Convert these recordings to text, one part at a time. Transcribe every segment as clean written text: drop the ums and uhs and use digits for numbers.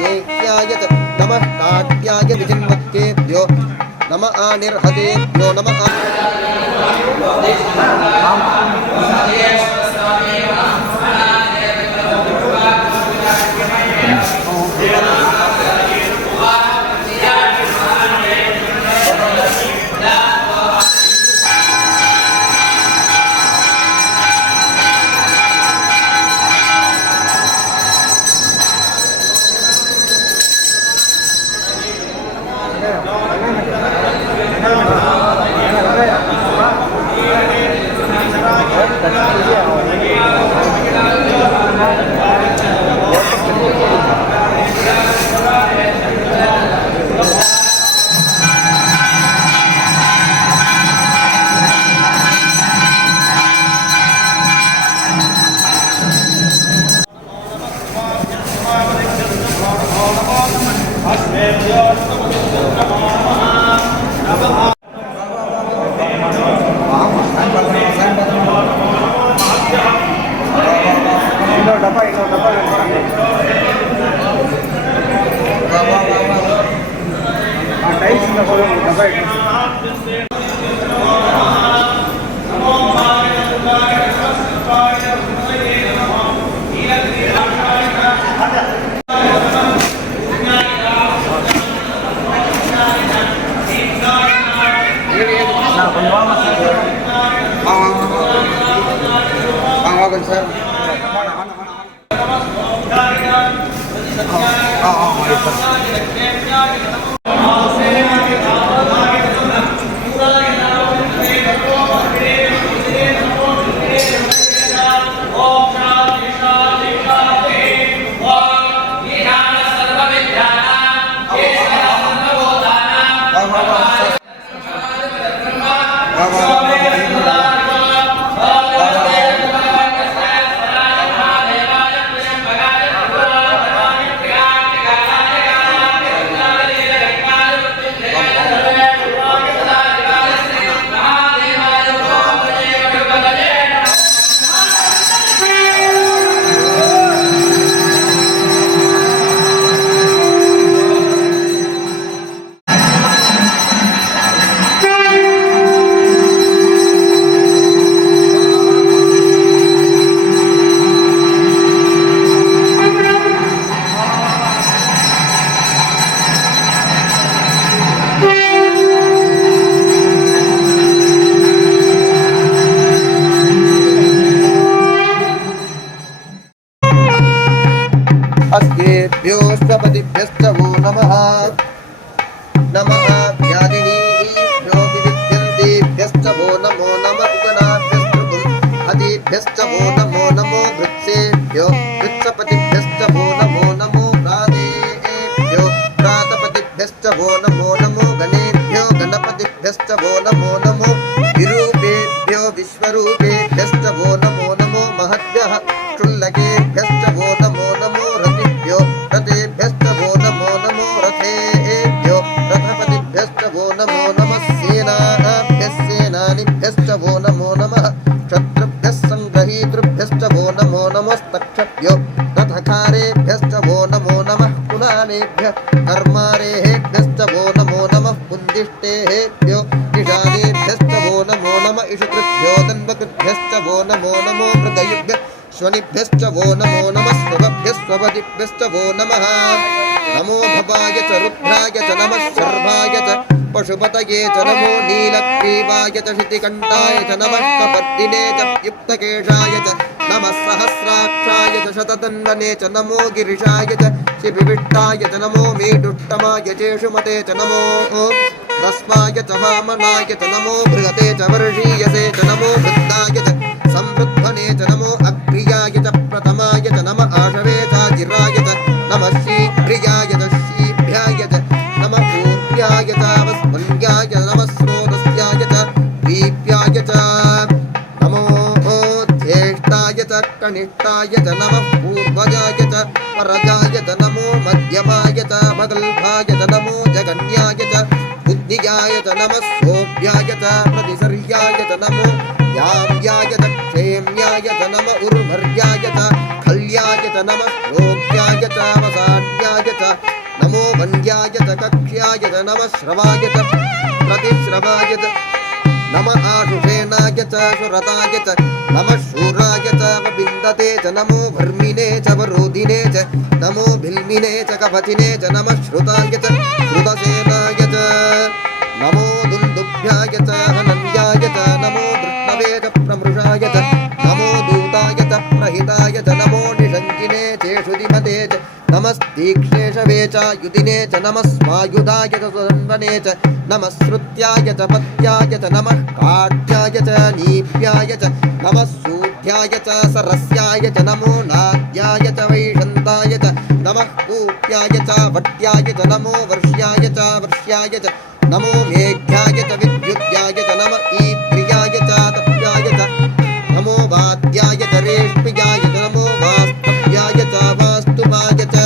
जेह्याय च नमः काट्याय विजिन्वत्येभ्यो नमः आनिर्हतेभ्यो नमः अस्येभ्योऽष्टपतिभ्यश्च वो नमः नमः व्याधिनीभ्यो विविध्यन्तेभ्यश्च वो नमो नमः उगनाभ्यश्च वो नमो नमो वृत्सेभ्यो वृत्सपतिभ्यश्च वो नमो प्रातेभ्यो प्रातपतिभ्यश्च वो नमो गणेभ्यो गणपतिभ्यश्च वो नमो विरूपेभ्यो विश्वरूपेभ्यश्च वो नमो महद्भ्यः क्षुल्लकेभ्यश्च वो नमो रतिभ्यो रतेभ्यश्च वो नमो रथेभ्यो रथपतिभ्यश्च वो नमो सेनाभ्यः सेनानिभ्यश्च वो नमो नमः क्षत्रुभ्यः सङ्ग्रहीतृभ्यश्च वो नमो नमस्तक्षभ्यो तथकारेभ्यश्च वो नमो नमः कुलानेभ्यः कर्मारेभ्यश्च वो नमो नमः कुन्दिष्टेभ्यो निषादेभ्यश्च वो नमो नमः इषुकृभ्यो दन्वकृभ्यश्च वो नमो मृगयुभ्यः स्वनिभ्यश्च वो नमो नमः स्वभभ्यः स्वपतिभ्यश्च वो नमः नमो भवाय च रुद्राय च नमः शर्वाय च पशुपतये च नमो नीलग्रीवाय च शितिकण्ठाय च नमः कपर्दिने च युक्तकेशाय च नमः सहस्राक्षाय च शततन्वने च नमो गिरिशाय च शिपिविष्टाय च नमो मेडुष्टमाय चेषुमते च नमो रस्माय च वामनाय च नमो बृहते च वर्षीयसे च नमो वृद्धाय च संवृद्धने च नमो अग्रियाय च प्रथमाय च नमः आशवे च जिराय च नमः शीघ्रियाय च शीभ्याय च नमः पूर्व्याय च वस्मन्याय च नमः स्रोतस्याय च दीप्याय च नमो ज्येष्ठाय च कनिष्ठाय च नमः पूर्वजाय च परजाय च नमो मध्यमाय च मगल्भाय च नमो जगन्याय च बुद्धियाय च नमः सोभ्याय च प्रतिसर्याय च नमो याव्याय च क्षेम्याय च नमः उर्वर्याय च खल्याय च नमः योग्याय च वसान्याय च नमो वन्द्याय च कक्ष्याय च नमः श्रवाय च प्रतिश्रवाय च नमः आशुषेणाय च सुरताय च नमः शूराय च वबिन्दते च नमो वर्मिणे च वरोधिने च नमो भिल्मिने च कवचिने च नमः श्रुताय च श्रुतसेनाय च नमो दुन्दुभ्याय च हनन्याय च नमो वृष्णवे च प्रमृषाय च नमो दूताय च प्रहिताय च नमो निषङ्गिने चेषुधिमते च नमस्तीक्ष्णेशवे च युधिने च नमः स्वायुधाय च सुदन्वने च नमः श्रुत्याय च पत्याय च नमः काढ्याय च नीप्याय च नमः सूध्याय च सरस्याय च नमो नाद्याय च वैशन्ताय च नमः कूप्याय च वट्याय च नमो वर्ष्याय च वर्ष्याय च नमो मेघ्याय च विद्युत्याय च नमः ईप्रियाय च तप्याय च नमो वाद्याय च रेष्म्याय च नमो वास्तव्याय च वास्तुवाय च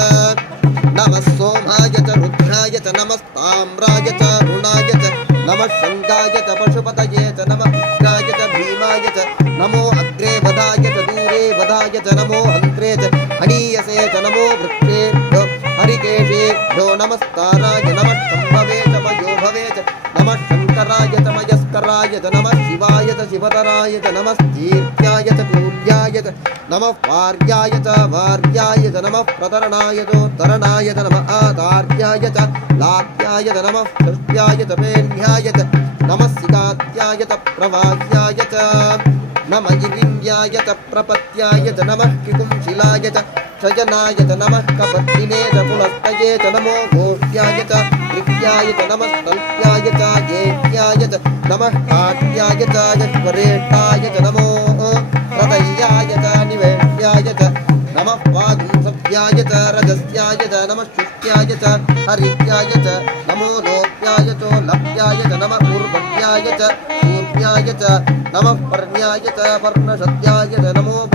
नमः सोमाय च रुद्राय च नमस्ताम्राय च रुणाय च नमः शङ्गाय च पशुपतये च नमः उग्राय च भीमाय च नमो अग्रे वधाय च दूरे वधाय च नमो हन्त्रे च हनीयसे च नमो वृक्षेभ्यो हरिकेशेभ्यो नमस्ताराय नमः शम्भवे च मयोभवे च नमः शङ्कराय च मयस्कराय च नमः शिवाय च शिवतराय च नमस्तीर्त्याय च पूर्याय च नमः पार्याय च वार्याय च नमः प्रतरणाय चोत्तरणाय च नमः आधार्याय च लाभ्याय च नमः षष्ट्याय च पेह्याय च नमः सिकात्याय च प्रवाह्याय च नमः इलिङ्ग्याय च प्रपत्याय च नमः किकुंशिलाय च शयनाय च नमः कपत्तिने च पुलस्तये च नमो गोष्ठ्याय च कृत्याय च नमः तल्प्याय च गेह्याय च नमः काट्याय च यश्वरेष्ठाय च नमो हृदयाय च निवेश्याय च नमः वागुंसभ्याय च रजस्याय च नमः शुक्याय च हरित्याय च नमो लोप्याय च लप्याय च नमः पूर्वज्ञाय च सूर्याय च नमः पर्ण्याय च पर्णशद्याय च नमो